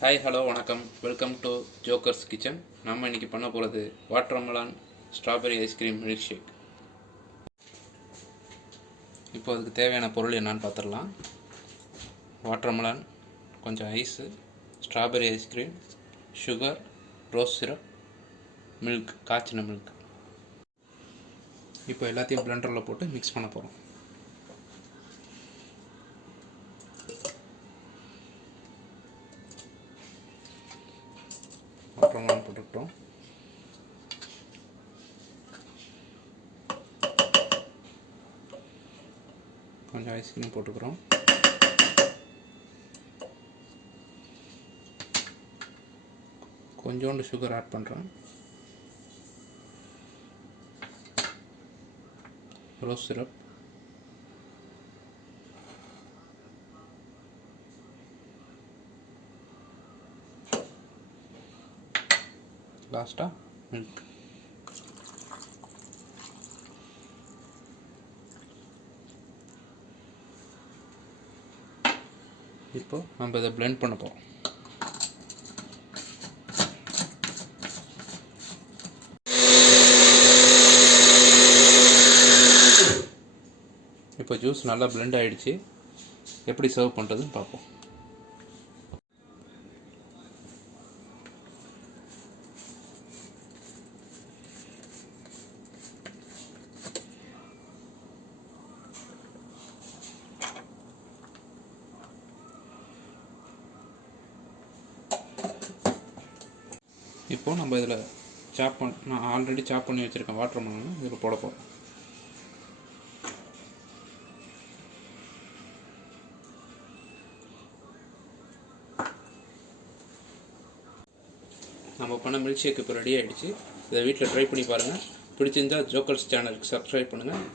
Hi ஹலோ வணக்கம், welcome to Jokers kitchen. நம்ம இன்றைக்கி பண்ண போகிறது watermelon strawberry ice cream milkshake. இப்போ அதுக்கு தேவையான பொருள் என்னன்னு பார்த்துடலாம். வாட்டர்மெலான், கொஞ்சம் ice, strawberry ice cream, sugar, rose syrup, milk, காய்ச்சின மில்க். இப்போ எல்லாத்தையும் பிளெண்டரில் போட்டு மிக்ஸ் பண்ண போகிறோம். வாட்டர்மெலான் போட்டுக்கிட்டோம். கொஞ்சம் ஐஸ்கிரீம் போட்டுக்கிறோம். கொஞ்சோண்டு சுகர் ஆட் பண்ணுறேன். ரோஸ் சிரப், லாஸ்ட்டாக மில்க். இப்போ நம்ம இதை பிளெண்ட் பண்ண போகிறோம். இப்போ ஜூஸ் நல்லா பிளெண்ட் ஆகிடுச்சு. எப்படி சர்வ் பண்ணுறதுன்னு பார்ப்போம். இப்போ நம்ம இதில் நான் ஆல்ரெடி சாப் பண்ணி வச்சுருக்கேன் வாட்டர்மெலன் இதில் போட போகிறோம். நம்ம பண்ண மில்க் ஷேக் இப்போ ரெடி ஆகிடுச்சு. இதை வீட்டில் ட்ரை பண்ணி பாருங்கள். பிடிச்சிருந்தால் ஜோக்கர்ஸ் சேனலுக்கு சப்ஸ்கிரைப் பண்ணுங்கள்.